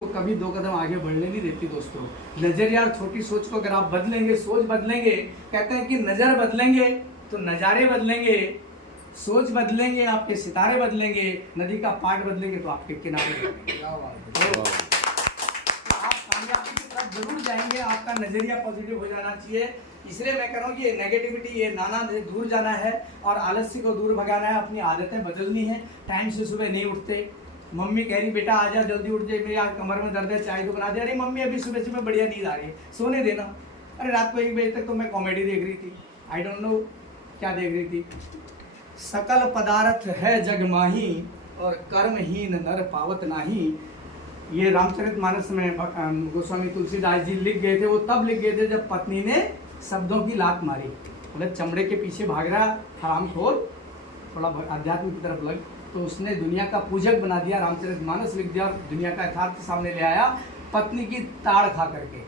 तो कभी दो कदम आगे बढ़ने नहीं देती दोस्तों। नजरिया और छोटी सोच को अगर आप बदलेंगे, सोच बदलेंगे, कहते हैं कि नजर बदलेंगे तो नज़ारे बदलेंगे, सोच बदलेंगे आपके सितारे बदलेंगे, नदी का पाट बदलेंगे तो आपके किनारे बदलेंगे। तो आप कामयाबी की तरफ जरूर जाएंगे। आपका नजरिया पॉजिटिव हो जाना चाहिए। इसलिए मैं कह रहा हूँ कि ये नेगेटिविटी, ये नाना से दूर जाना है और आलस्य को दूर भगाना है। अपनी आदतें बदलनी है। टाइम से सुबह नहीं उठते, मम्मी कह रही बेटा आजा जल्दी उठ जाए, मेरी आज कमर में दर्द है, चाय तो बना दे। अरे मम्मी अभी सुबह सुबह बढ़िया नींद आ रही है, सोने देना। अरे रात को 1 बजे तक तो मैं कॉमेडी देख रही थी, आई डोंट नो क्या देख रही थी। सकल पदार्थ है जग माही और कर्महीन नर पावत नाही। ये रामचरितमानस में गोस्वामी तुलसीदास जी लिख गए थे। वो तब लिख गए थे जब पत्नी ने शब्दों की लात मारी। बोले चमड़े के पीछे भाग रहा हरामखोर, थोड़ा आध्यात्म की तरफ लग, तो उसने दुनिया का पूजक बना दिया। रामचरितमानस लिख दिया, दुनिया का यथार्थ सामने ले आया पत्नी की ताड़ खा करके।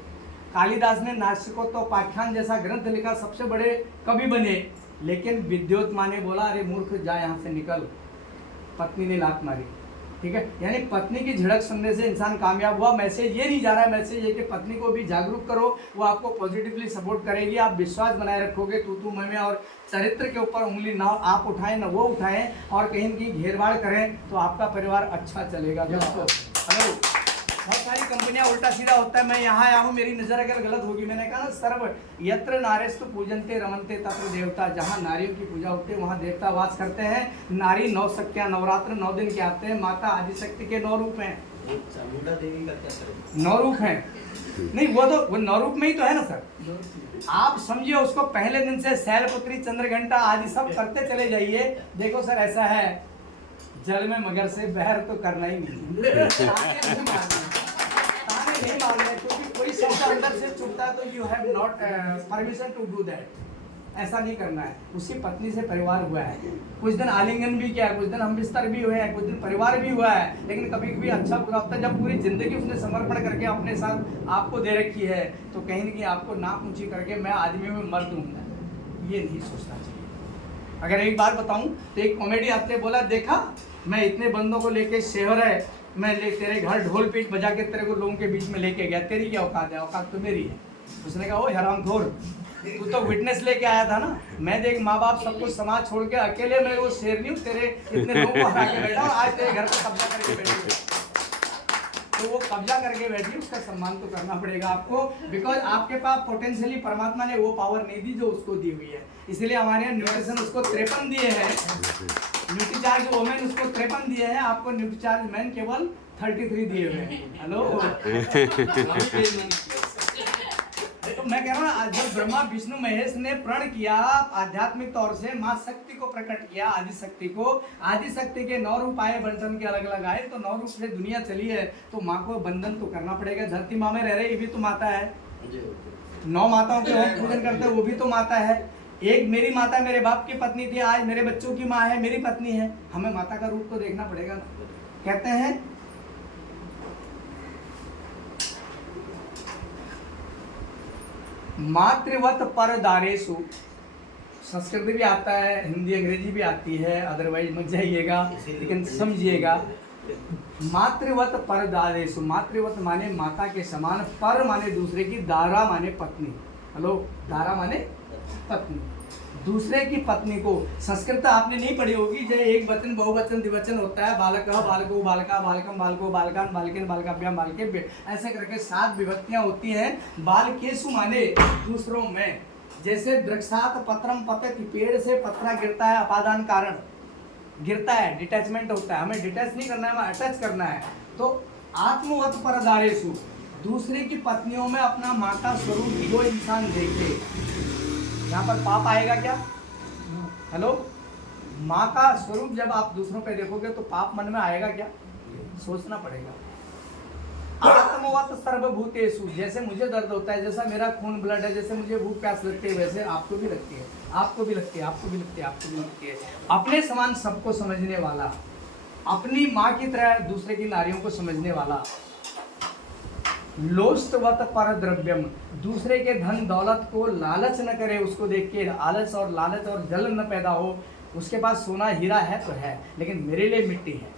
कालिदास ने नासिकोत्तोपाख्यान जैसा ग्रंथ लिखा, सबसे बड़े कवि बने, लेकिन विद्योत्मा ने बोला अरे मूर्ख जा यहाँ से निकल, पत्नी ने लात मारी। ठीक है, यानी पत्नी की झिड़क सुनने से इंसान कामयाब हुआ। मैसेज ये नहीं जा रहा है, मैसेज ये कि पत्नी को भी जागरूक करो, वो आपको पॉजिटिवली सपोर्ट करेगी। आप विश्वास बनाए रखोगे, तू मैं और चरित्र के ऊपर उंगली ना आप उठाएं ना वो उठाएं और कहीं की घेरबाड़ करें, तो आपका परिवार अच्छा चलेगा दोस्तों। हेलो, बहुत सारी कंपनियां उल्टा सीधा होता है। मैं यहाँ आया हूँ, मेरी नज़र अगर गलत होगी, मैंने कहा ना सर्व यत्र नारेस्तु पूजनते रमनते तत्र देवता। जहाँ नारियों की पूजा होती है वहाँ देवता वास करते हैं। नारी 9 शक्तियाँ, नवरात्र 9 दिन के आते हैं। माता आदिशक्ति के 9 रूप हैं। चामुंडा देवी का क्या 9 रूप हैं? नहीं, वो 9 रूप में ही तो है ना सर। आप समझिए उसको पहले दिन से शैलपुत्री, चंद्रघंटा आदि सब करते चले जाइए। देखो सर ऐसा है, जल में मगर से बहर तो करना ही नहीं नहीं मारना, क्योंकि कोई शब्द अंदर से चुभता है तो you have not permission to do that. ऐसा नहीं करना है। उसी पत्नी से परिवार हुआ है, कुछ दिन आलिंगन भी किया है, कुछ दिन हम बिस्तर भी हुए हैं, कुछ दिन परिवार भी हुआ है, लेकिन कभी कभी अच्छा बुरा होता है। जब पूरी जिंदगी उसने समर्पण करके अपने साथ आपको दे रखी है, तो कहीं ना कहीं आपको नाक ऊंची करके मैं आदमी में मर दूंगा, ये नहीं सोचना चाहिए। अगर एक बात बताऊं तो एक कॉमेडी आते बोला, देखा मैं इतने बंदों को लेके शहर है, मैं तेरे घर ढोल पीट बजा के तेरे को लोगों के बीच में लेके गया, तेरी क्या औकात है? औकात तो मेरी है। उसने कहा ओ हरामखोर, तू तो विटनेस लेके आया था ना। मैं देख माँ बाप सब कुछ समाज छोड़ के अकेले मैं वो शेर नहीं हूँ, तेरे इतने लोगों को हरा के बैठा और आज तेरे घर पर कब्जा करके बैठे। तो वो कब्जा करके बैठी, उसका सम्मान तो करना पड़ेगा आपको, बिकॉज आपके पास पोटेंशियली परमात्मा ने वो पावर नहीं दी जो उसको दी हुई है। इसलिए हमारे यहाँ न्यूट्रिशन उसको 53 दिए हैं, न्यूट्रीचार्ज वोमेन उसको 53 दिए हैं, आपको न्यूट्रीचार्ज मैन केवल 33 दिए हुए हैं। हेलो तो मैं कह रहा हूँ, जब ब्रह्मा विष्णु महेश ने प्रण किया आध्यात्मिक तौर से, माँ शक्ति को प्रकट किया, आदिशक्ति को, आदिशक्ति के 9 रूप आए, बंचन के अलग अलग आए, तो 9 रूप से दुनिया चली है, तो माँ को बंधन तो करना पड़ेगा। धरती माँ में रह रहे, ये भी तो माता है। 9 माताओं के हम पूजन करते हैं, वो भी तो माता है। एक मेरी माता मेरे बाप की पत्नी थी, आज मेरे बच्चों की माँ है, मेरी पत्नी है। हमें माता का रूप तो देखना पड़ेगा ना। कहते हैं मातृवत परदारेषु, संस्कृत भी आता है, हिंदी अंग्रेजी भी आती है, अदरवाइज मत जाइएगा, लेकिन समझिएगा। मातृवत परदारेषु, मातृवत माने माता के समान, पर माने दूसरे की, दारा माने पत्नी। हेलो, दारा माने पत्नी, दूसरे की पत्नी को। संस्कृत आपने नहीं पढ़ी होगी, जैसे एक वचन बहुवचन द्विवचन होता है, बालकः बालको बालका, बालकम बालको बालकान, बालकेन बालकाभ्याम बालकेभ्य, ऐसे करके 7 विभक्तियां होती हैं। बालकेषु माने दूसरों में। जैसे वृक्षात पत्रम पतति, पेड़ से पत्रा गिरता है, अपादान कारण गिरता है, डिटैचमेंट होता है, हमें डिटैच नहीं करना है, हमें अटैच करना है। तो आत्मवत परदारेषु, दूसरे की पत्नियों में अपना माता स्वरूप जो इंसान देखे, यहाँ पर पाप आएगा क्या? हेलो, माँ का स्वरूप जब आप दूसरों पे देखोगे तो पाप मन में आएगा क्या? सोचना पड़ेगा। आत्मवत सर्वभूतेषु, जैसे मुझे दर्द होता है, जैसा मेरा खून ब्लड है, जैसे मुझे भूख प्यास लगती है, वैसे आपको भी लगती है, आपको भी लगती है, आपको भी लगती है, आपको भी लगती है। अपने समान सबको समझने वाला, अपनी माँ की तरह दूसरे की नारियों को समझने वाला। लोष्टवत पर द्रव्यम, दूसरे के धन दौलत को लालच न करे, उसको देख के आलस और लालच और जलन न पैदा हो। उसके पास सोना हीरा है तो है, लेकिन मेरे लिए मिट्टी है,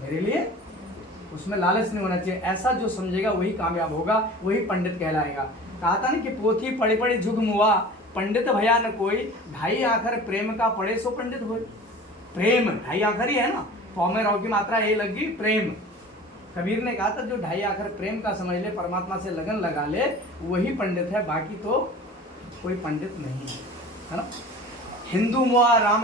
मेरे लिए उसमें लालच नहीं होना चाहिए। ऐसा जो समझेगा वही कामयाब होगा, वही पंडित कहलाएगा। कहा था ना कि पोथी पढ़ी पढ़ी जुग मुआ, पंडित भया न कोई, ढाई आखर प्रेम का पढ़े सो पंडित होए। प्रेम ढाई आखर ही है ना, पौ में रौ की मात्रा यही लग गई प्रेम। कबीर ने कहा था जो ढाई आखर प्रेम का समझ ले, परमात्मा से लगन लगा ले, वही पंडित है, बाकी तो कोई पंडित नहीं है ना। हिंदू मुआ राम